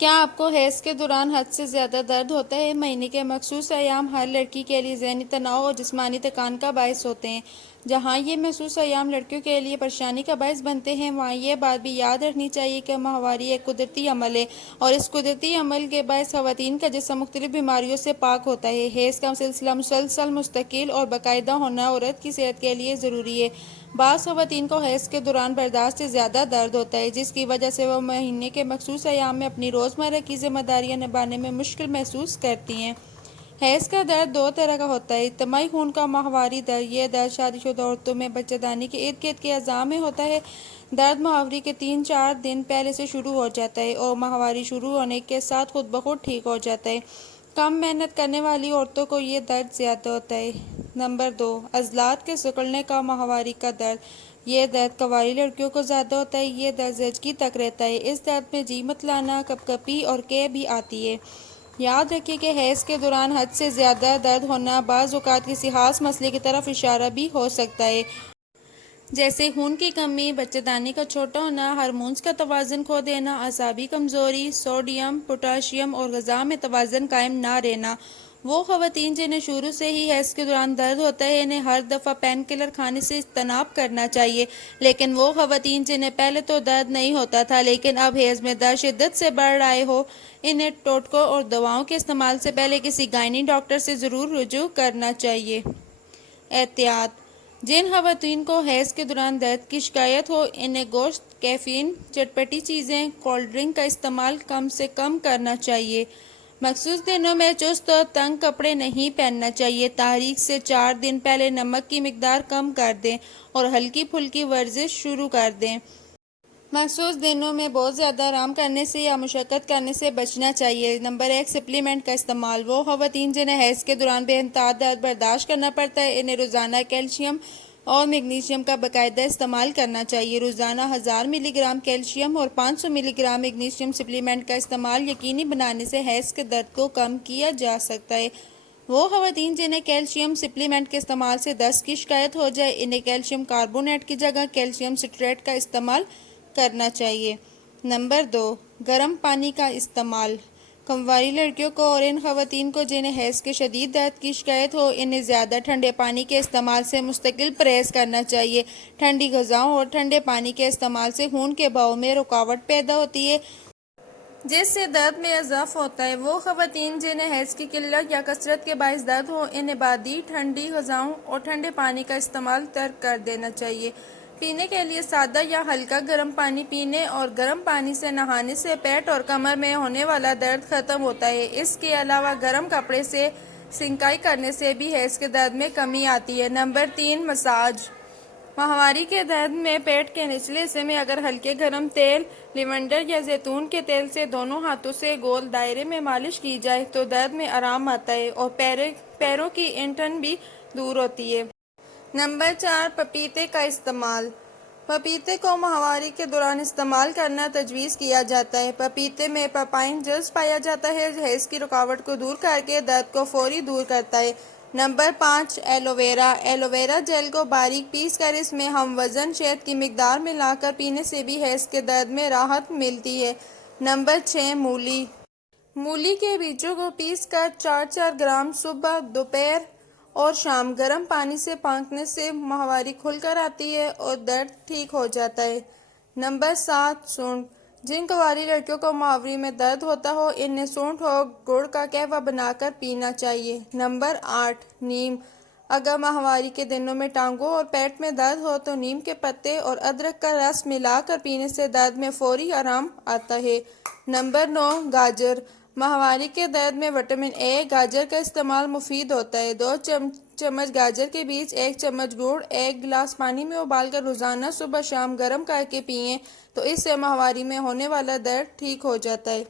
کیا آپ کو حیض کے دوران حد سے زیادہ درد ہوتا ہے؟ مہینے کے مخصوص ایام ہر لڑکی کے لیے ذہنی تناؤ اور جسمانی تھکان کا باعث ہوتے ہیں۔ جہاں یہ مخصوص ایام لڑکیوں کے لیے پریشانی کا باعث بنتے ہیں، وہاں یہ بات بھی یاد رکھنی چاہیے کہ ماہواری ایک قدرتی عمل ہے اور اس قدرتی عمل کے باعث خواتین کا جسم مختلف بیماریوں سے پاک ہوتا ہے۔ حیض کا سلسلہ مسلسل، مستقل اور باقاعدہ ہونا عورت کی صحت کے لیے ضروری ہے۔ بعض خواتین کو حیض کے دوران برداشت سے زیادہ درد ہوتا ہے، جس کی وجہ سے وہ مہینے کے مخصوص ایام میں اپنی روزمرہ کی ذمہ داریاں نبھانے میں مشکل محسوس کرتی ہیں۔ حیض کا درد دو طرح کا ہوتا ہے: اجتماعی خون کا ماہواری درد۔ یہ درد شادی شدہ عورتوں میں بچہ دانی کے ارد گرد کے اعضاء میں ہوتا ہے۔ درد ماہواری کے 3-4 دن پہلے سے شروع ہو جاتا ہے اور ماہواری شروع ہونے کے ساتھ خود بخود ٹھیک ہو جاتا ہے۔ کم محنت کرنے والی عورتوں کو یہ درد زیادہ ہوتا ہے۔ نمبر 2، عضلات کے سکڑنے کا ماہواری کا درد۔ یہ درد کنواری لڑکیوں کو زیادہ ہوتا ہے۔ یہ درد زچگی تک رہتا ہے۔ اس درد میں جی متلانا، کپکپی اور کے بھی آتی ہے۔ یاد رکھیں کہ حیض کے دوران حد سے زیادہ درد ہونا بعض اوقات کسی خاص مسئلے کی طرف اشارہ بھی ہو سکتا ہے، جیسے خون کی کمی، بچہ دانی کا چھوٹا ہونا، ہارمونز کا توازن کھو دینا، اعصابی کمزوری، سوڈیم، پوٹاشیم اور غذا میں توازن قائم نہ رہنا۔ وہ خواتین جنہیں شروع سے ہی حیض کے دوران درد ہوتا ہے، انہیں ہر دفعہ پین کلر کھانے سے اجتناب کرنا چاہیے، لیکن وہ خواتین جنہیں پہلے تو درد نہیں ہوتا تھا لیکن اب حیض میں درد شدت سے بڑھ رہے ہو، انہیں ٹوٹکوں اور دواؤں کے استعمال سے پہلے کسی گائنی ڈاکٹر سے ضرور رجوع کرنا چاہیے۔ احتیاط: جن خواتین کو حیض کے دوران درد کی شکایت ہو، انہیں گوشت، کیفین، چٹپٹی چیزیں، کولڈ ڈرنک کا استعمال کم سے کم کرنا چاہیے۔ مخصوص دنوں میں چست اور تنگ کپڑے نہیں پہننا چاہیے۔ تاریخ سے 4 دن پہلے نمک کی مقدار کم کر دیں اور ہلکی پھلکی ورزش شروع کر دیں۔ مخصوص دنوں میں بہت زیادہ آرام کرنے سے یا مشقت کرنے سے بچنا چاہیے۔ نمبر 1، سپلیمنٹ کا استعمال۔ وہ خواتین جنہیں حیض کے دوران بے انتہا درد برداشت کرنا پڑتا ہے، انہیں روزانہ کیلشیم اور میگنیشیم کا باقاعدہ استعمال کرنا چاہیے۔ روزانہ 1000 ملی گرام کیلشیم اور 500 ملی گرام میگنیشیم سپلیمنٹ کا استعمال یقینی بنانے سے حیض کے درد کو کم کیا جا سکتا ہے۔ وہ خواتین جنہیں کیلشیم سپلیمنٹ کے استعمال سے دست کی شکایت ہو جائے، انہیں کیلشیم کاربونیٹ کی جگہ کیلشیم سٹریٹ کا استعمال کرنا چاہیے۔ نمبر 2، گرم پانی کا استعمال۔ کنواری لڑکیوں کو اور ان خواتین کو جنہیں حیض کے شدید درد کی شکایت ہو، انہیں زیادہ ٹھنڈے پانی کے استعمال سے مستقل پرہیز کرنا چاہیے۔ ٹھنڈی غذاؤں اور ٹھنڈے پانی کے استعمال سے خون کے بہاؤ میں رکاوٹ پیدا ہوتی ہے، جس سے درد میں اضافہ ہوتا ہے۔ وہ خواتین جنہیں حیض کی قلت یا کثرت کے باعث درد ہو، انہیں بادی ٹھنڈی غذاؤں اور ٹھنڈے پانی کا استعمال ترک کر دینا چاہیے۔ پینے کے لیے سادہ یا ہلکا گرم پانی پینے اور گرم پانی سے نہانے سے پیٹ اور کمر میں ہونے والا درد ختم ہوتا ہے۔ اس کے علاوہ گرم کپڑے سے سنکائی کرنے سے بھی حیض کے درد میں کمی آتی ہے۔ Number 3، massage. ماہواری کے درد میں پیٹ کے نچلے حصے میں اگر ہلکے گرم تیل، لیونڈر یا زیتون کے تیل سے دونوں ہاتھوں سے گول دائرے میں مالش کی جائے تو درد میں آرام آتا ہے اور پیروں کی اینٹھن بھی دور ہوتی ہے۔ نمبر 4، پپیتے کا استعمال۔ پپیتے کو ماہواری کے دوران استعمال کرنا تجویز کیا جاتا ہے۔ پپیتے میں پیپائن جزو پایا جاتا ہے جو حیض کی رکاوٹ کو دور کر کے درد کو فوری دور کرتا ہے۔ نمبر 5، aloe vera. Aloe vera gel کو باریک پیس کر اس میں ہم وزن شہد کی مقدار ملا کر پینے سے بھی حیض کے درد میں راحت ملتی ہے۔ نمبر 6، مولی۔ مولی کے بیجوں کو پیس کر 4-4 گرام صبح، دوپہر اور شام گرم پانی سے پھینکنے سے ماہواری کھل کر آتی ہے اور درد ٹھیک ہو جاتا ہے۔ نمبر 7، سونڈ۔ جن کنواری لڑکیوں کو ماہواری میں درد ہوتا ہو، انہیں سونڈ اور گڑ کا قہوہ بنا کر پینا چاہیے۔ نمبر 8، نیم۔ اگر ماہواری کے دنوں میں ٹانگوں اور پیٹ میں درد ہو تو نیم کے پتے اور ادرک کا رس ملا کر پینے سے درد میں فوری آرام آتا ہے۔ نمبر 9، گاجر۔ ماہواری کے درد میں وٹامن اے، گاجر کا استعمال مفید ہوتا ہے۔ 2 چمچ گاجر کے بیج، 1 چمچ گڑ، 1 گلاس پانی میں ابال کر روزانہ صبح شام گرم کر کے پئیں تو اس سے ماہواری میں ہونے والا درد ٹھیک ہو جاتا ہے۔